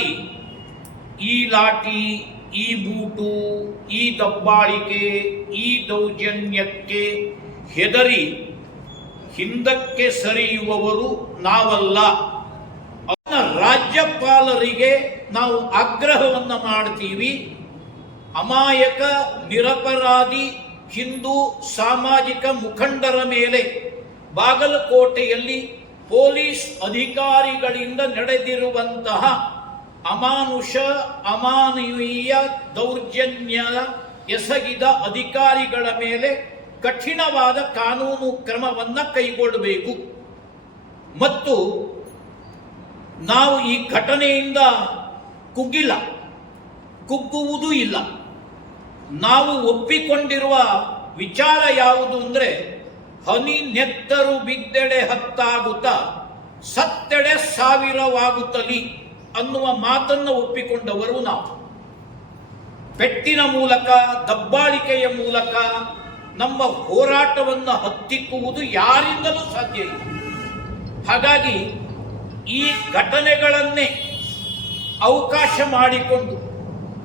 ಹಾಗಾಗಿ ಈ ಲಾಠಿ, ಈ ಬೂಟು, ಈ ದಬ್ಬಾಳಿಕೆ, ಈ ದೌರ್ಜನ್ಯಕ್ಕೆ ಹೆದರಿ ಹಿಂದಕ್ಕೆ ಸರಿಯುವವರು ನಾವಲ್ಲ. ರಾಜ್ಯಪಾಲರಿಗೆ ನಾವು ಆಗ್ರಹವನ್ನು ಮಾಡ್ತೀವಿ. ಅಮಾಯಕ ನಿರಪರಾಧಿ ಹಿಂದೂ ಸಾಮಾಜಿಕ ಮುಖಂಡರ ಮೇಲೆ ಬಾಗಲಕೋಟೆಯಲ್ಲಿ ಪೊಲೀಸ್ ಅಧಿಕಾರಿಗಳಿಂದ ನಡೆದಿರುವಂತಹ ಅಮಾನುಷ ಅಮಾನವೀಯ ದೌರ್ಜನ್ಯ ಎಸಗಿದ ಅಧಿಕಾರಿಗಳ ಮೇಲೆ ಕಠಿಣವಾದ ಕಾನೂನು ಕ್ರಮವನ್ನು ಕೈಗೊಳ್ಳಬೇಕು. ಮತ್ತು ನಾವು ಈ ಘಟನೆಯಿಂದ ಕುಗ್ಗುವುದೂ ಇಲ್ಲ. ನಾವು ಒಪ್ಪಿಕೊಂಡಿರುವ ವಿಚಾರ ಯಾವುದು ಅಂದರೆ, ಹನಿ ನೆತ್ತರು ಬಿದ್ದೆಡೆ ಹತ್ತಾಗುತ್ತಾ ಸತ್ತೆಡೆ ಸಾವಿರವಾಗುತ್ತಲಿ ಅನ್ನುವ ಮಾತನ್ನು ಒಪ್ಪಿಕೊಂಡವರು ನಾವು. ಪೆಟ್ಟಿನ ಮೂಲಕ, ದಬ್ಬಾಳಿಕೆಯ ಮೂಲಕ ನಮ್ಮ ಹೋರಾಟವನ್ನು ಹತ್ತಿಕ್ಕುವುದು ಯಾರಿಂದಲೂ ಸಾಧ್ಯ ಇಲ್ಲ. ಹಾಗಾಗಿ ಈ ಘಟನೆಗಳನ್ನೇ ಅವಕಾಶ ಮಾಡಿಕೊಂಡು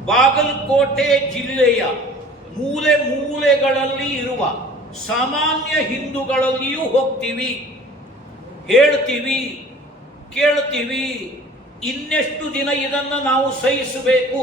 ಬಾಗಲಕೋಟೆ ಜಿಲ್ಲೆಯ ಮೂಲೆ ಮೂಲೆಗಳಲ್ಲಿ ಇರುವ ಸಾಮಾನ್ಯ ಹಿಂದೂಗಳಲ್ಲಿಯೂ ಹೋಗ್ತೀವಿ, ಹೇಳ್ತೀವಿ, ಕೇಳ್ತೀವಿ. ಇನ್ನೆಷ್ಟು ದಿನ ಇದನ್ನು ನಾವು ಸಹಿಸಬೇಕು?